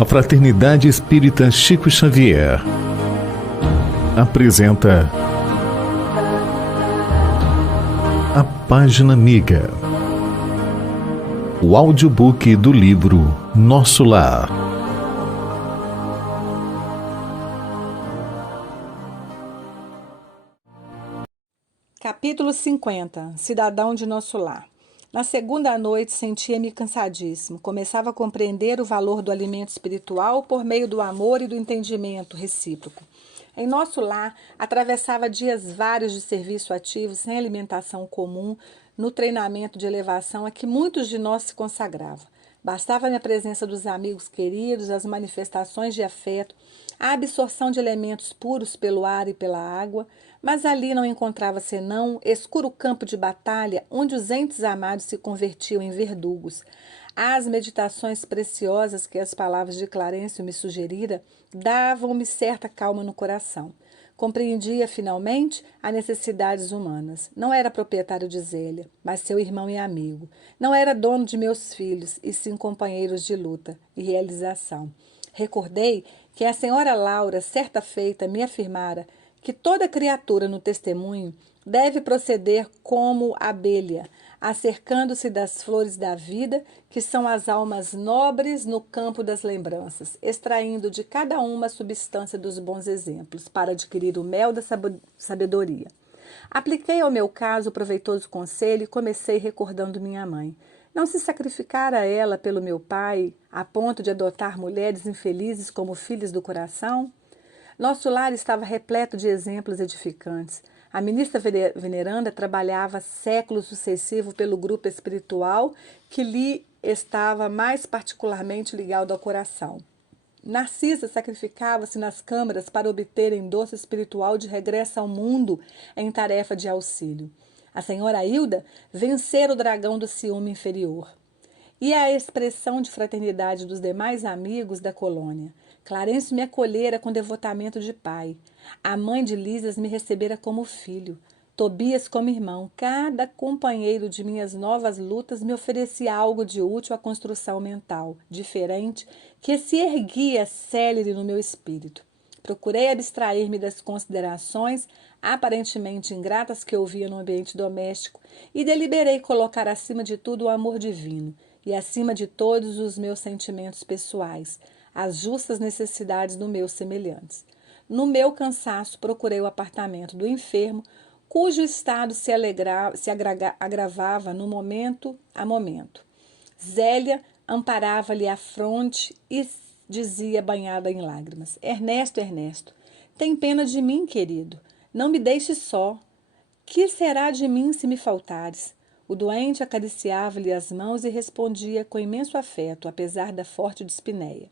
A Fraternidade Espírita Chico Xavier apresenta A Página Amiga, o audiobook do livro Nosso Lar. Capítulo 50. Cidadão de Nosso Lar. Na segunda noite sentia-me cansadíssimo. Começava a compreender o valor do alimento espiritual por meio do amor e do entendimento recíproco. Em Nosso Lar, atravessava dias vários de serviço ativo, sem alimentação comum, no treinamento de elevação a que muitos de nós se consagravam. Bastava-me a presença dos amigos queridos, as manifestações de afeto, a absorção de elementos puros pelo ar e pela água, mas ali não encontrava senão escuro campo de batalha onde os entes amados se convertiam em verdugos. As meditações preciosas que as palavras de Clarencio me sugerira davam-me certa calma no coração. Compreendia, finalmente, as necessidades humanas. Não era proprietário de Zélia, mas seu irmão e amigo. Não era dono de meus filhos, e sim companheiros de luta e realização. Recordei que a senhora Laura, certa feita, me afirmara que toda criatura no testemunho deve proceder como abelha, acercando-se das flores da vida, que são as almas nobres no campo das lembranças, extraindo de cada uma a substância dos bons exemplos, para adquirir o mel da sabedoria. Apliquei ao meu caso o proveitoso conselho e comecei recordando minha mãe. Não se sacrificara ela pelo meu pai, a ponto de adotar mulheres infelizes como filhas do coração? Nosso lar estava repleto de exemplos edificantes. A ministra veneranda trabalhava séculos sucessivos pelo grupo espiritual que lhe estava mais particularmente ligado ao coração. Narcisa sacrificava-se nas câmaras para obter endosso espiritual de regresso ao mundo em tarefa de auxílio. A senhora Hilda vencera o dragão do ciúme inferior. E a expressão de fraternidade dos demais amigos da colônia. Clarencio me acolhera com devotamento de pai. A mãe de Lísias me recebera como filho. Tobias como irmão. Cada companheiro de minhas novas lutas me oferecia algo de útil à construção mental, diferente, que se erguia célere no meu espírito. Procurei abstrair-me das considerações aparentemente ingratas que ouvia no ambiente doméstico e deliberei colocar acima de tudo o amor divino e acima de todos os meus sentimentos pessoais, as justas necessidades dos meus semelhantes. No meu cansaço, procurei o apartamento do enfermo, cujo estado se agravava no momento a momento. Zélia amparava-lhe a fronte e dizia, banhada em lágrimas: Ernesto, Ernesto, tem pena de mim, querido. Não me deixes só. Que será de mim se me faltares? O doente acariciava-lhe as mãos e respondia com imenso afeto, apesar da forte dispneia.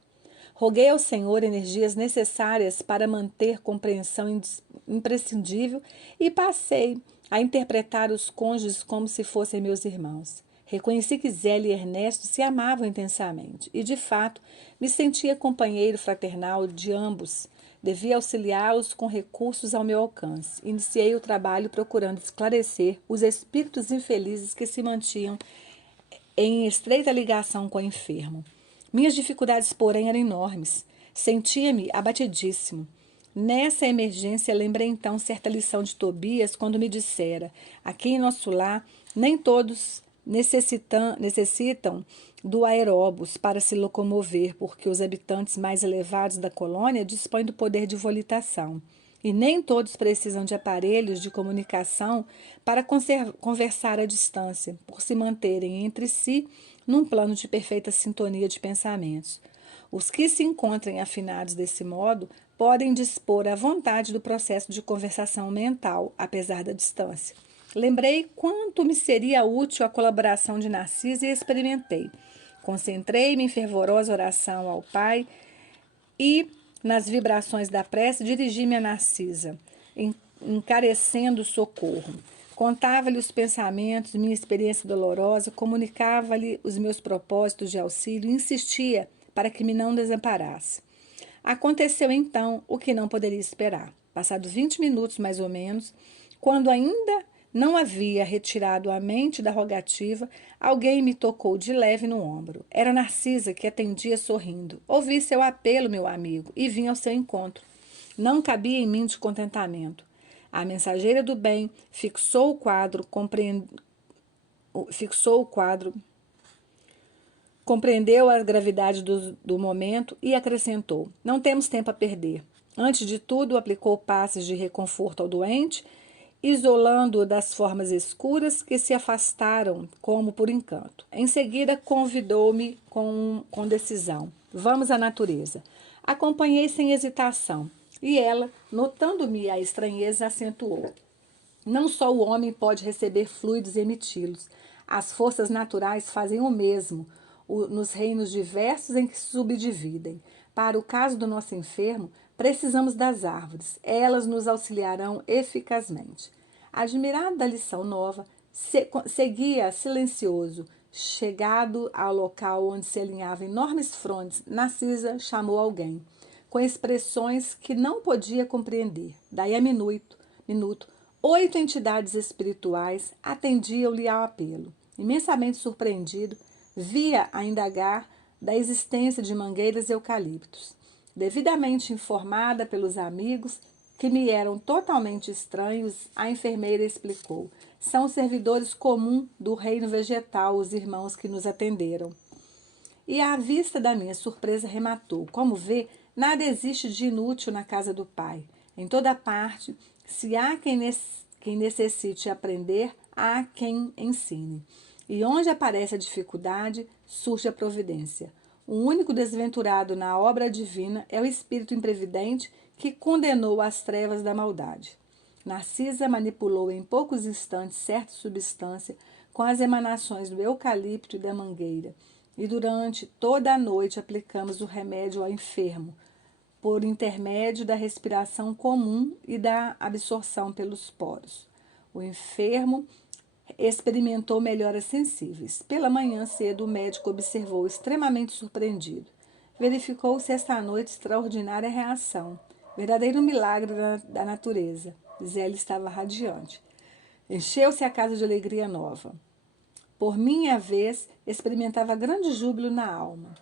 Roguei ao Senhor energias necessárias para manter compreensão imprescindível e passei a interpretar os cônjuges como se fossem meus irmãos. Reconheci que Zélia e Ernesto se amavam intensamente e, de fato, me sentia companheiro fraternal de ambos. Devia auxiliá-los com recursos ao meu alcance. Iniciei o trabalho procurando esclarecer os espíritos infelizes que se mantinham em estreita ligação com o enfermo. Minhas dificuldades, porém, eram enormes. Sentia-me abatidíssimo. Nessa emergência, lembrei então certa lição de Tobias, quando me dissera: aqui em nosso lar, nem todos necessitam do aeróbus para se locomover, porque os habitantes mais elevados da colônia dispõem do poder de volitação. E nem todos precisam de aparelhos de comunicação para conversar à distância, por se manterem entre si num plano de perfeita sintonia de pensamentos. Os que se encontrem afinados desse modo podem dispor à vontade do processo de conversação mental, apesar da distância. Lembrei quanto me seria útil a colaboração de Narcisa e experimentei. Concentrei-me em fervorosa oração ao Pai e, nas vibrações da prece, dirigi-me a Narcisa, encarecendo o socorro. Contava-lhe os pensamentos, minha experiência dolorosa, comunicava-lhe os meus propósitos de auxílio e insistia para que me não desamparasse. Aconteceu então o que não poderia esperar. Passados 20 minutos, mais ou menos, quando ainda não havia retirado a mente da rogativa, alguém me tocou de leve no ombro. Era Narcisa, que atendia sorrindo. Ouvi seu apelo, meu amigo, e vim ao seu encontro. Não cabia em mim descontentamento. A mensageira do bem fixou o quadro, compreendeu a gravidade do momento e acrescentou: não temos tempo a perder. Antes de tudo, aplicou passes de reconforto ao doente, isolando-o das formas escuras que se afastaram como por encanto. Em seguida, convidou-me com decisão: vamos à natureza. Acompanhei sem hesitação, e ela, notando-me a estranheza, acentuou: não só o homem pode receber fluidos e emiti-los. As forças naturais fazem o mesmo nos reinos diversos em que se subdividem. Para o caso do nosso enfermo, precisamos das árvores. Elas nos auxiliarão eficazmente. Admirado da lição nova, seguia silencioso. Chegado ao local onde se alinhavam enormes frondes, Narcisa chamou alguém, com expressões que não podia compreender. Daí a minuto, 8 entidades espirituais atendiam-lhe ao apelo. Imensamente surpreendido, via a indagar da existência de mangueiras e eucaliptos. Devidamente informada pelos amigos, que me eram totalmente estranhos, a enfermeira explicou: são os servidores comuns do reino vegetal, os irmãos que nos atenderam. E à vista da minha surpresa rematou: como vê, nada existe de inútil na casa do Pai. Em toda parte, se há quem necessite aprender, há quem ensine. E onde aparece a dificuldade, surge a providência. O único desventurado na obra divina é o espírito imprevidente que condenou as trevas da maldade. Narcisa manipulou em poucos instantes certa substância com as emanações do eucalipto e da mangueira, e durante toda a noite aplicamos o remédio ao enfermo, por intermédio da respiração comum e da absorção pelos poros. O enfermo experimentou melhoras sensíveis. Pela manhã cedo, o médico observou extremamente surpreendido. Verificou-se esta noite extraordinária reação, verdadeiro milagre da natureza. Zélia estava radiante. Encheu-se a casa de alegria nova. Por minha vez, experimentava grande júbilo na alma.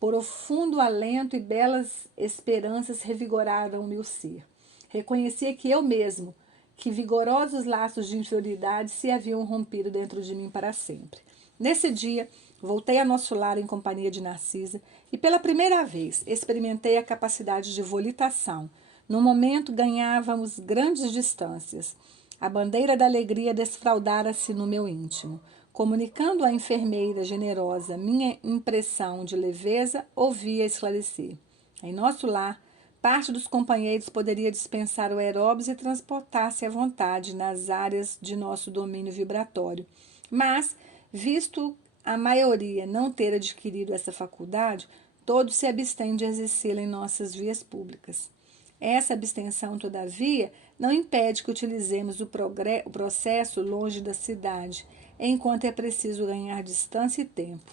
Profundo alento e belas esperanças revigoraram-me o ser. Reconhecia que eu mesmo, que vigorosos laços de inferioridade se haviam rompido dentro de mim para sempre. Nesse dia, voltei a nosso lar em companhia de Narcisa e pela primeira vez experimentei a capacidade de volitação. No momento ganhávamos grandes distâncias. A bandeira da alegria desfraldara-se no meu íntimo. Comunicando à enfermeira generosa minha impressão de leveza, ouvia esclarecer. Em nosso lar, parte dos companheiros poderia dispensar o aeróbis e transportar-se à vontade nas áreas de nosso domínio vibratório. Mas, visto a maioria não ter adquirido essa faculdade, todos se abstêm de exercê-la em nossas vias públicas. Essa abstenção, todavia, não impede que utilizemos o processo longe da cidade, enquanto é preciso ganhar distância e tempo.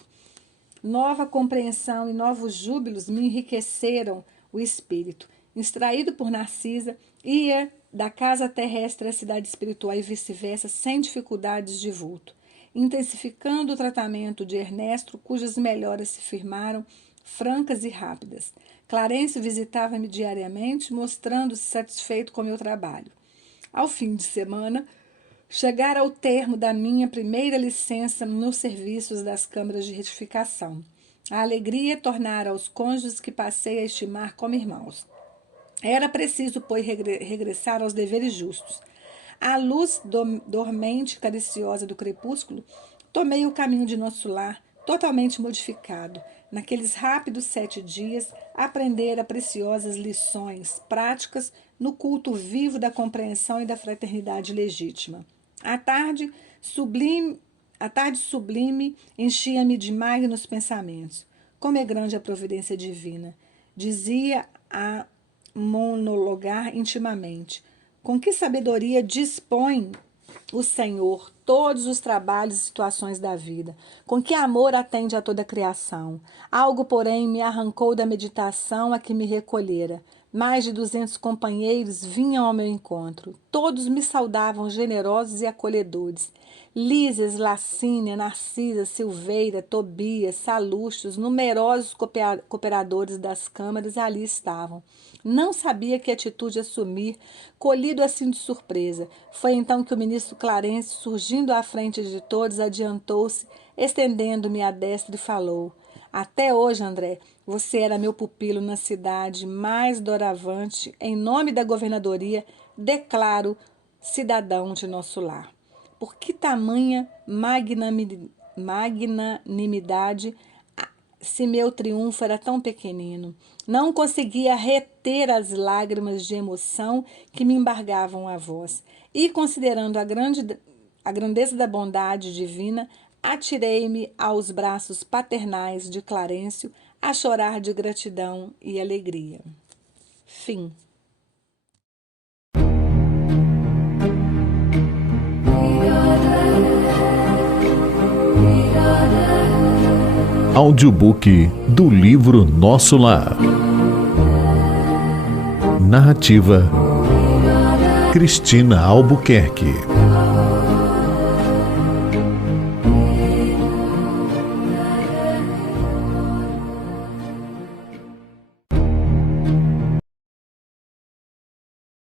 Nova compreensão e novos júbilos me enriqueceram o espírito. Extraído por Narcisa, ia da casa terrestre à cidade espiritual e vice-versa, sem dificuldades de vulto, intensificando o tratamento de Ernesto, cujas melhoras se firmaram francas e rápidas. Clarencio visitava-me diariamente, mostrando-se satisfeito com meu trabalho. Ao fim de semana, chegara ao termo da minha primeira licença nos serviços das câmaras de retificação. A alegria tornara aos cônjuges que passei a estimar como irmãos. Era preciso, pois, regressar aos deveres justos. À luz dormente e cariciosa do crepúsculo, tomei o caminho de nosso lar, totalmente modificado. Naqueles rápidos 7 dias, aprendera preciosas lições práticas no culto vivo da compreensão e da fraternidade legítima. A tarde sublime enchia-me de magnos pensamentos. Como é grande a providência divina, dizia a monologar intimamente. Com que sabedoria dispõe o Senhor todos os trabalhos e situações da vida, com que amor atende a toda a criação. Algo, porém, me arrancou da meditação a que me recolhera. Mais de 200 companheiros vinham ao meu encontro. Todos me saudavam generosos e acolhedores. Lísias, Lacínia, Narcisa, Silveira, Tobias, Salustros, numerosos cooperadores das câmaras ali estavam. Não sabia que atitude assumir, colhido assim de surpresa. Foi então que o ministro Clarence, surgindo à frente de todos, adiantou-se, estendendo-me a destra e falou: até hoje, André, você era meu pupilo na cidade, mais doravante, em nome da governadoria, declaro cidadão de nosso lar. Por que tamanha magnanimidade, se meu triunfo era tão pequenino? Não conseguia reter as lágrimas de emoção que me embargavam a voz. E, considerando a grandeza da bondade divina, atirei-me aos braços paternais de Clarencio, a chorar de gratidão e alegria. Fim. Audiobook do livro Nosso Lar. Narrativa: Cristina Albuquerque.